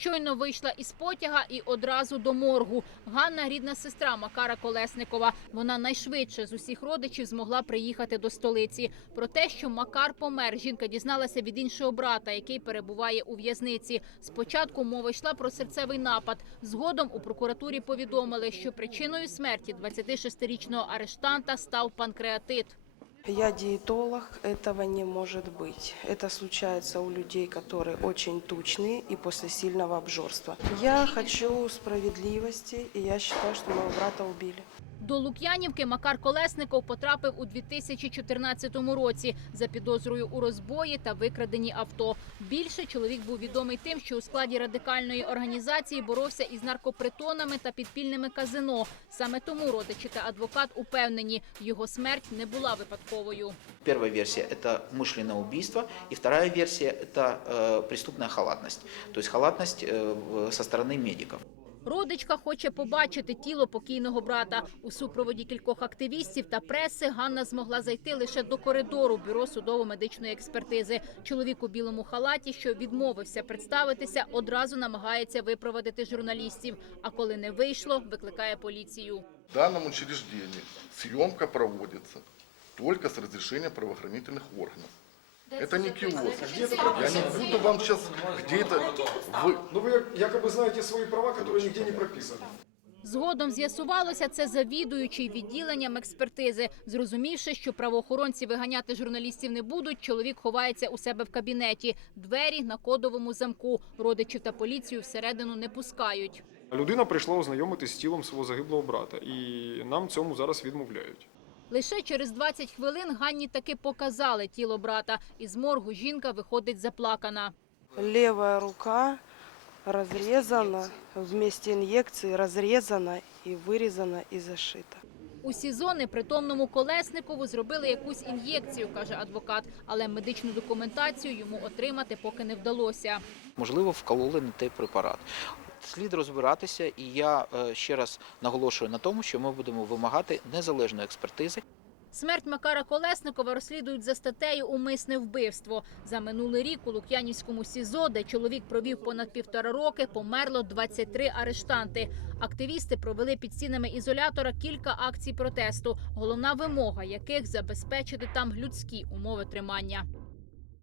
Щойно вийшла із потяга і одразу до моргу. Ганна – рідна сестра Макара Колесникова. Вона найшвидше з усіх родичів змогла приїхати до столиці. Про те, що Макар помер, жінка дізналася від іншого брата, який перебуває у в'язниці. Спочатку мова йшла про серцевий напад. Згодом у прокуратурі повідомили, що причиною смерті 26-річного арештанта став панкреатит. Я диетолог, этого не может быть. Это случается у людей, которые очень тучные и после сильного обжорства. Я хочу справедливости, и я считаю, что моего брата убили. До Лук'янівки Макар Колесников потрапив у 2014 році за підозрою у розбої та викраденні авто. Більше чоловік був відомий тим, що у складі радикальної організації боровся із наркопритонами та підпільними казино. Саме тому родичі та адвокат упевнені, його смерть не була випадковою. Первая версия – это умышленное убийство, и вторая версия – это э, преступная халатность, то есть халатность э, в- со стороны медиков. Родичка хоче побачити тіло покійного брата. У супроводі кількох активістів та преси Ганна змогла зайти лише до коридору бюро судово-медичної експертизи. Чоловік у білому халаті, що відмовився представитися, одразу намагається випровадити журналістів. А коли не вийшло, викликає поліцію. В данном учреждении съемка проводится только с разрешения правоохранительных органов. Это не киоск. Я не буду вам сейчас где-то... Вы... Ну вы якобы знаете свои права, которые нигде не прописаны. Згодом з'ясувалося це завідуючий відділенням експертизи. Зрозумівши, що правоохоронці виганяти журналістів не будуть, чоловік ховається у себе в кабінеті. Двері на кодовому замку. Родичів та поліцію всередину не пускають. Людина прийшла ознайомитись з тілом свого загиблого брата, і нам цьому зараз відмовляють. Лише через 20 хвилин Ганні таки показали тіло брата. Із моргу жінка виходить заплакана. Левая рука разрезана, вместе инъекции разрезана и вырезана и зашита. У СІЗО непритомному Колесникову зробили якусь ін'єкцію, каже адвокат, але медичну документацію йому отримати поки не вдалося. Можливо, вкололи не той препарат. Слід розбиратися, і я е, ще раз наголошую на тому, що ми будемо вимагати незалежної експертизи. Смерть Макара Колесникова розслідують за статтею Умисне вбивство. За минулий рік у Лук'янівському СІЗО, де чоловік провів понад півтора роки, померло 23 арештанти. Активісти провели під стінами ізолятора кілька акцій протесту, головна вимога яких забезпечити там людські умови тримання.